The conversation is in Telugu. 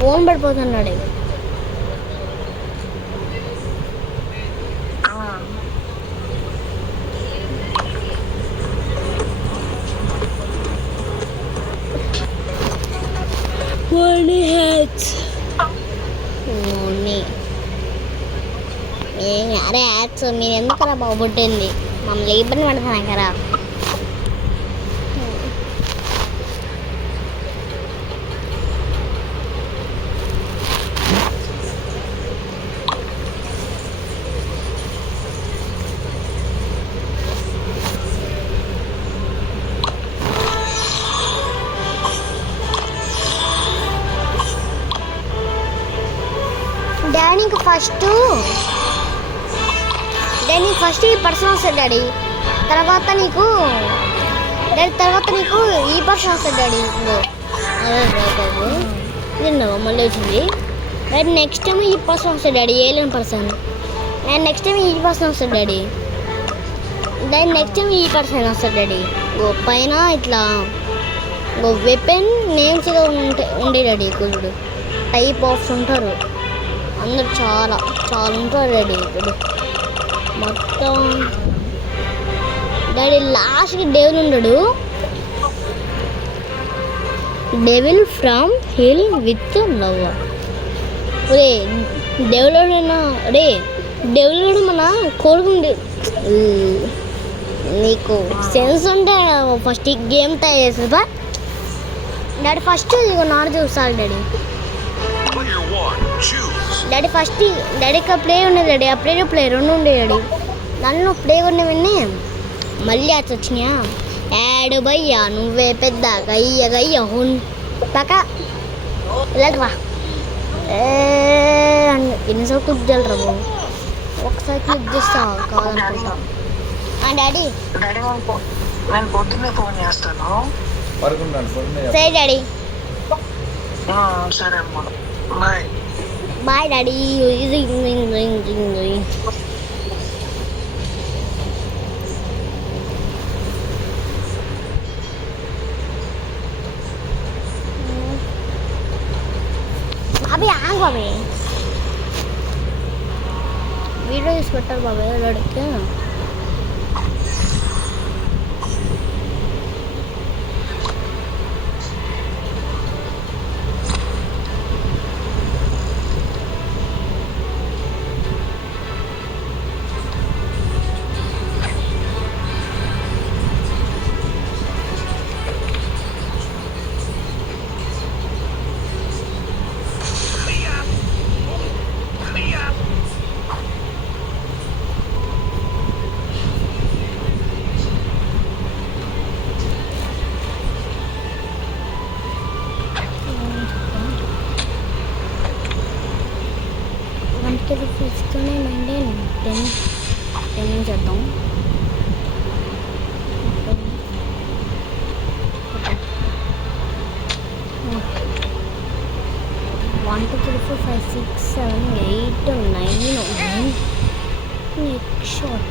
ఫోన్ పడిపోతున్నాడు. అరే యాడ్స్ మీరు ఎందుకరా బాగుపట్టింది మమ్మల్ని ఇబ్బంది పడుతున్నా కదా. డాడీకి ఫస్ట్ ఈ పర్సన్ వస్తుంది డాడీ, తర్వాత నీకు ఈ పర్సన్ వస్తుంది డాడీ. తిన్నావా మళ్ళీ వచ్చింది డాడీ. నెక్స్ట్ టైం ఈ పర్సన్ వస్తుంది daddy, alien person. And next time ఈ పర్సన్ వస్తుంది డాడీ. దాని నెక్స్ట్ టైం ఈ పర్సన్ వస్తుంది డాడీ. పైన ఇట్లా వెపన్ నేమ్స్ ఉండే డాడీ. కుదుడు టైప్ ఆఫ్స్ ఉంటారు అందరు, చాలా ఉంటారు డాడీ. ఇప్పుడు మొత్తం డాడీ లాస్ట్కి డెవిల్ ఉండడు. Devil from hill with love. Ray devil మన కోరుకుంది. నీకు సెన్స్ ఉంటే ఫస్ట్ ఈ గేమ్ తయారు చేస్తుందా డాడీ. ఫస్ట్ ఇక నాడు చూస్తాను డాడీ. ఫస్ట్ డాడీకి ప్లే ఉండేది డాడీ. ఆ ప్లే రెండు ఉండే డాడీ. నన్ను ప్లే ఉన్నవన్నీ మళ్ళీ అట్లా వచ్చినాయా. యాడ్ భయ్యా నువ్వే పెద్ద గయ్య పక్క వెళ్ళరా ఎన్నిసార్లు క్లిక్ చేయాలరా బాబు. ఒకసారి క్లిక్ చేస్తా కావాలనుకుంటా. డాడీ సరే డాడీ. Bye daddy. బాబీ ఆంగ్ బాబీ వీడియో తీసి పెట్టారు బాబీ అడిగితే. వంటలు తీసుకునే మండే 10 చేద్దాం. One, 2, 3, 4, 5, 6, 7, 8, 9. Next shot.